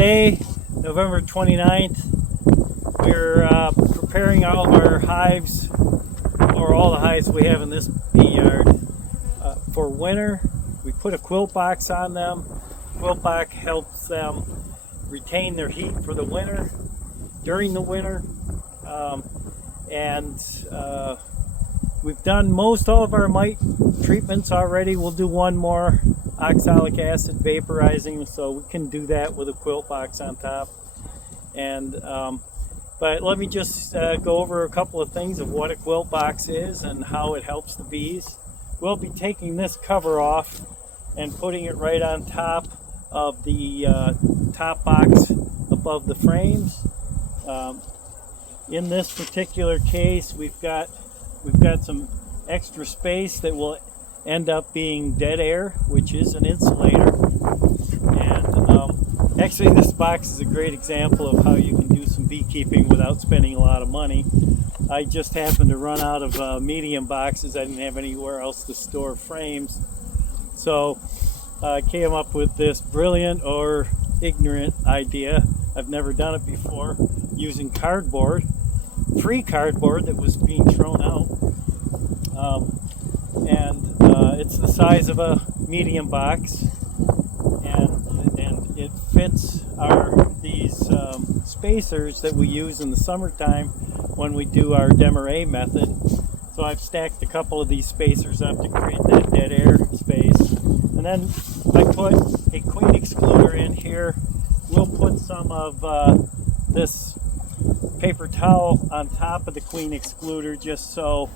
today, November 29th, we're preparing all of our hives, or all the hives we have in this bee yard, for winter. We put a quilt box on them. Quilt box helps them retain their heat for the winter, during the winter. We've done all of our mite treatments already. We'll do one more, oxalic acid vaporizing, so we can do that with a quilt box on top. But let me just go over a couple of things of what a quilt box is and how it helps the bees. We'll be taking this cover off and putting it right on top of the top box above the frames. In this particular case, we've got some extra space that will end up being dead air, which is an insulator. And actually, this box is a great example of how you can do some beekeeping without spending a lot of money. I just happened to run out of medium boxes. I didn't have anywhere else to store frames, so I came up with this brilliant or ignorant idea. I've never done it before, using cardboard, free cardboard that was being thrown out. It's the size of a medium box, and it fits these spacers that we use in the summertime when we do our demarré method. So I've stacked a couple of these spacers up to create that dead air space. And then I put a queen excluder in here. We'll put some of this paper towel on top of the queen excluder, just so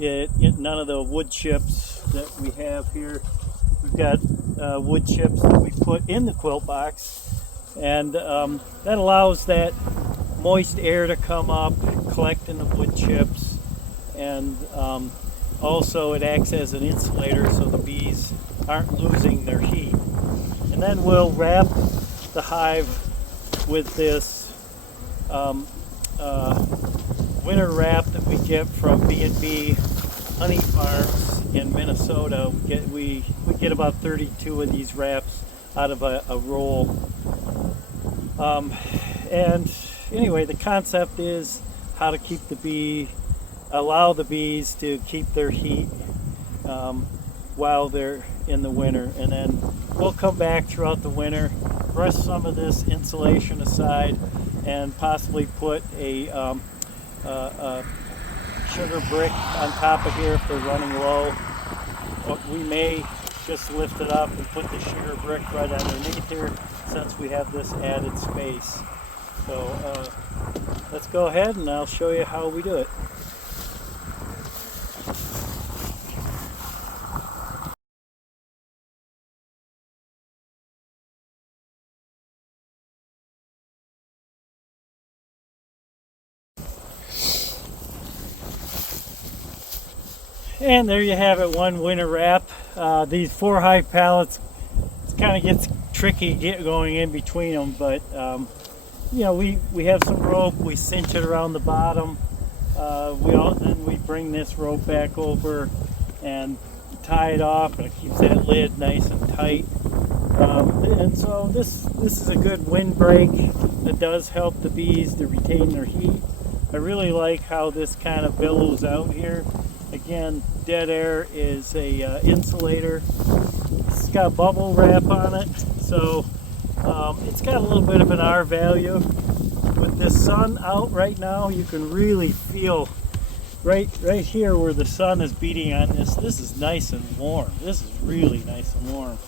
none of the wood chips that we have here. We've got wood chips that we put in the quilt box, and that allows that moist air to come up, collect in the wood chips, and also it acts as an insulator so the bees aren't losing their heat. And then we'll wrap the hive with this WinterWrap that we get from B&B Honey Farms in Minnesota. We get about 32 of these wraps out of a roll. And anyway, the concept is how to allow the bees to keep their heat while they're in the winter. And then we'll come back throughout the winter, brush some of this insulation aside, and possibly put a sugar brick on top of here if they're running low. But we may just lift it up and put the sugar brick right underneath here, since we have this added space. So let's go ahead and I'll show you how we do it. And there you have it, one WinterWrap. These 4 hive pallets, it kind of gets tricky going in between them, but you know, we have some rope, we cinch it around the bottom. Then we bring this rope back over and tie it off, and it keeps that lid nice and tight. And so this is a good windbreak that does help the bees to retain their heat. I really like how this kind of billows out here. Again, dead air is a insulator. It's got bubble wrap on it, so it's got a little bit of an R value. With the sun out right now, you can really feel right here where the sun is beating on this. This is nice and warm. This is really nice and warm.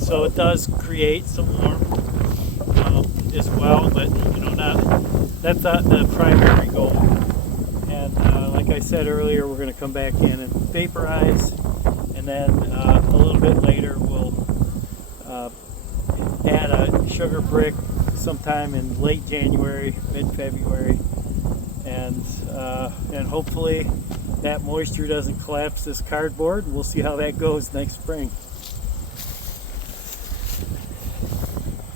So it does create some warmth as well, but you know, that's not the primary goal. And like I said earlier, we're going to come back in and vaporize, and then a little bit later we'll add a sugar brick sometime in late January, mid-February, and hopefully that moisture doesn't collapse this cardboard. We'll see how that goes next spring.